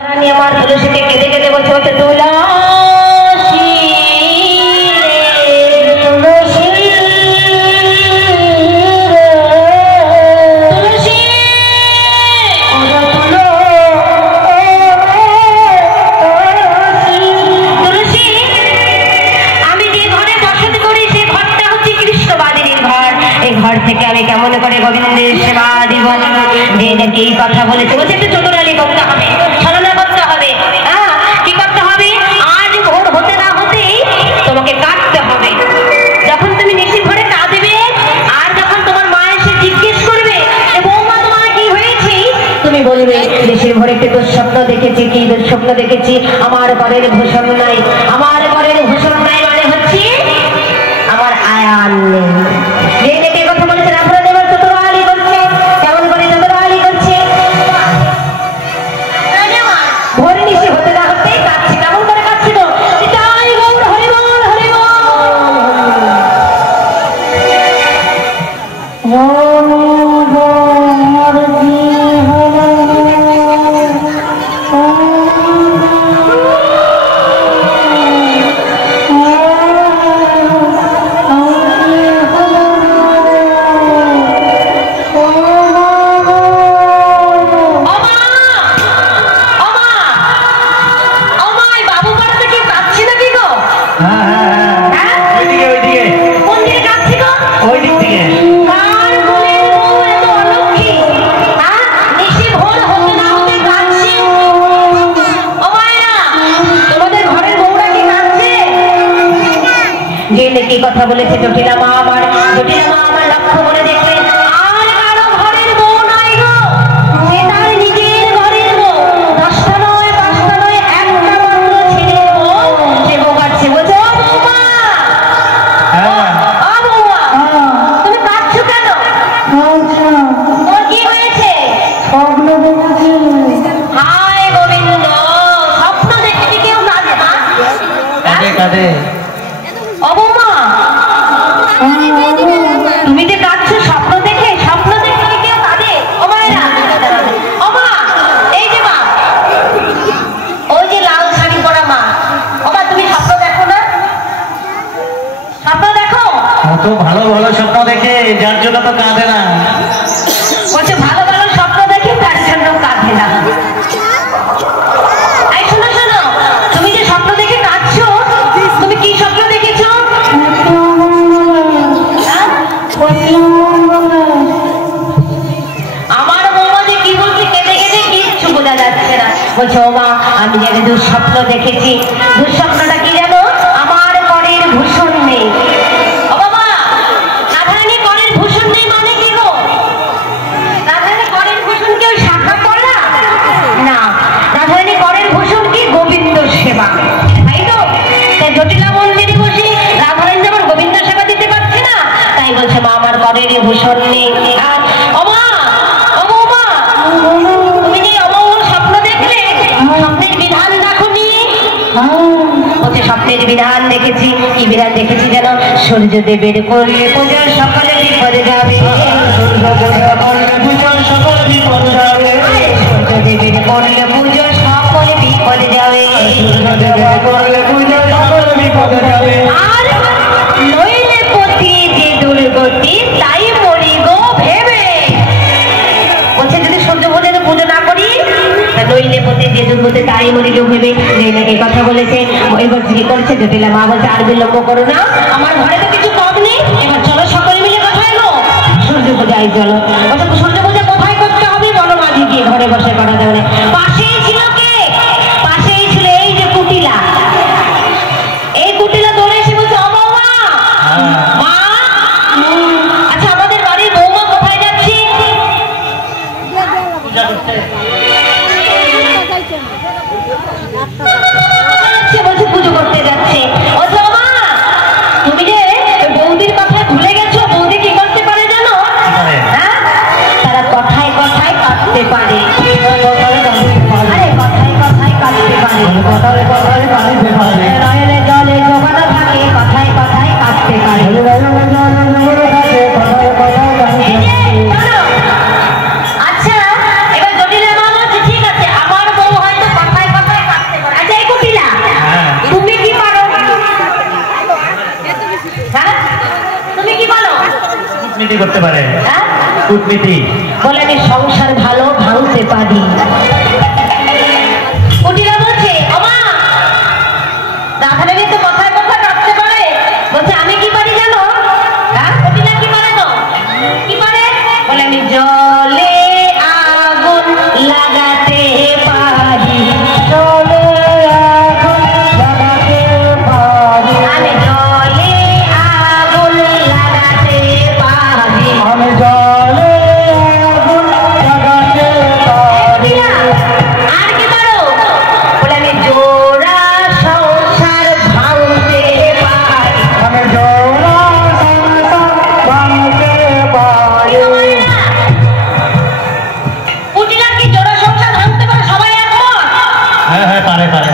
আমার তুলসীকে কেঁদে কেঁদে বলছে হচ্ছে তুলসী তুলসী তুলসী তুলসী আমি যে ঘরে বসত করি সে ঘরটা হচ্ছে কৃষ্ণবাদিনীর ঘর। এই ঘর থেকে আমি কেমন করে গোবিন্দের সেবা দিব? মেয়েদেরকে এই কথা বলেছে, বলছে একটু চতুরালি করতে হবে, ছলনা করতে হবে। হ্যাঁ, কি করতে হবে? আজ ভোর হতে না হতেই তোমাকে কাটতে হবে। যখন তুমি নিশি ভোরে কাঁদবে আর যখন তোমার মা এসে জিজ্ঞেস করবে বৌমা তোমার কি হয়েছে, তুমি বলবে নিশির ভোরে একটু দুঃস্বপ্ন দেখেছি। কি দুঃস্বপ্ন দেখেছি? আমার ঘরের ভূষণ নাই। আমার ঘরের ভূষণ নাই মানে হচ্ছে আমার আয়ান নেই। যে দেখে কথা বলেছে রাধারানী এবার চতুরালি করছে। কেমন করে চতুরালি করছে? ভোর নিশি হতে না হতেই কাঁদছে। কেমন করে কাঁদছে তো? জয় গৌর হরি বল হরি বল। কি কথা বলেছে জটিলা মা আমার? জটিলা মা আমার লক্ষ্য করে দেখলেন আর কারো ঘরের বউ নাই গো, সে তার নিজের ঘরের বউ। 10টা নয় 5টা নয়, একটা মাত্র ছেলের বউ, সে বোকাচ্ছে। বলছে ও বৌমা, ও বৌমা, তুমি কাঁদছো কেন? ওর কি হয়েছে? স্বপ্ন দেখেছি। হায় গোবিন্দ, স্বপ্ন দেখেছি কেউ কাঁদে না? কাঁদে কাঁদে। ও বৌমা, তুমি যে কাঁদছো স্বপ্ন দেখে, স্বপ্ন দেখে কি কেউ কাঁদে? ও মায়েরা, ও মা, এই যে মা, ওই যে লাল শাড়ি পরা মা, ও মা তুমি স্বপ্ন দেখো না? স্বপ্ন দেখো? কত ভালো ভালো স্বপ্ন দেখে, যার জন্য তো কাঁদে না। বলছে ভালো ভালো স্বপ্ন দেখে তার জন্য কাঁদে না। এই শোনো শোনো, তুমি যে স্বপ্ন দেখে কাঁদছো, তুমি কি স্বপ্ন দেখেছো? আমার বৌমা যে কি বলছে কেঁদে কেঁদে কিচ্ছু বোঝা যাচ্ছে না। বলছে ও মা, আমি জানি দুঃস্বপ্ন দেখেছি। দুঃস্বপ্নটা কি জানো? আমার করের ভূষণ নেই। ও বাবা, রাধারানী করের ভূষণ নেই মানে কি গো? রাধারানী করের ভূষণ কি ওই শাখা পড়া? না, রাধারানী করের ভূষণ কি? গোবিন্দ সেবা, তাই তো? তাই জটিলা মন্দিরে বসে রাধারানী যেমন গোবিন্দ সেবা দিতে পারছে না, তাই বলছে মা আমার করের ভূষণ নেই। আর ও মা, ও বৌমা, তুমি যে অমঙ্গল স্বপ্ন দেখলে, স্বপ্নের বিধান দেখোনি? বলছে স্বপ্নের বিধান দেখেছি। কি বিধান দেখেছি যেন? সূর্যদেবের করলে পূজা সকলে বিপদে যাবে। সূর্যদেবের করলে পূজা সকলে বিপদে যাবে। সূর্যদেবের করলে পূজা সকলে বিপদে যাবে। সূর্যদেবের করলে পূজা সকলে বিপদে যাবে। আর নইলে পতি যে দুর্গতি তাই মরি গো ভেবে। বলছে যদি সূর্য পূজাতে পুজো না করি, নইলে পতি যে দুর্গতি তাই মরি গো ভেবে। এই কথা বলেছে। এবার কি করছে জটিলা মা? বলছে আর বিলম্ব করো না, আমার ঘরে তো কিছু কম নেই, এবার চলো সকলে মিলে কোথায় গো? সূর্য পূজায় চলো। বলছে সূর্য পূজা কোথায় করতে হবে? বলো মাঝে গিয়ে, ঘরে বসে করা যাবে না। পাশেই ছিল কে? পাশেই ছিল এই যে কুটিলা। এই কুটিলা দৌড়ে এসে বলছে ও বৌমা, মা, আচ্ছা আমাদের বাড়ির বৌমা কোথায় যাচ্ছি? পূজা করতে। বলছে পুজো করতে যাচ্ছে। ও মা, তুমি যে বৌদির কথা ভুলে গেছো। বৌদি কি করতে পারে জানো? হ্যাঁ, কূটনীতি করতে পারে। হ্যাঁ? কূটনীতি বলে আমি সংসার ভালো ভাঙতে পারি। কুটিরা বলছে ওমা রাধারানী তো কথায় কথায় রাখতে পারে। বলছে আমি কি পারি জানো? হ্যাঁ কুটিরা কি পারে তো? কি পারে? বলে আমি জলে আগুন লাগাতে পারি। জলে আগুন লাগাতে পারি। আমি জলে আগুন লাগাতে পারি। আমি জলে আগুন লাগাতে পারি। আর কি পারো? বলে আমি জোড়া সংসার ভাঙতে পারি। আমি জোড়া সংসার ভাঙতে পারি। কুটিরা কি জোড়া সংসার ভাঙতে পারে? সবাই একমত? হ্যাঁ হ্যাঁ পারে পারে।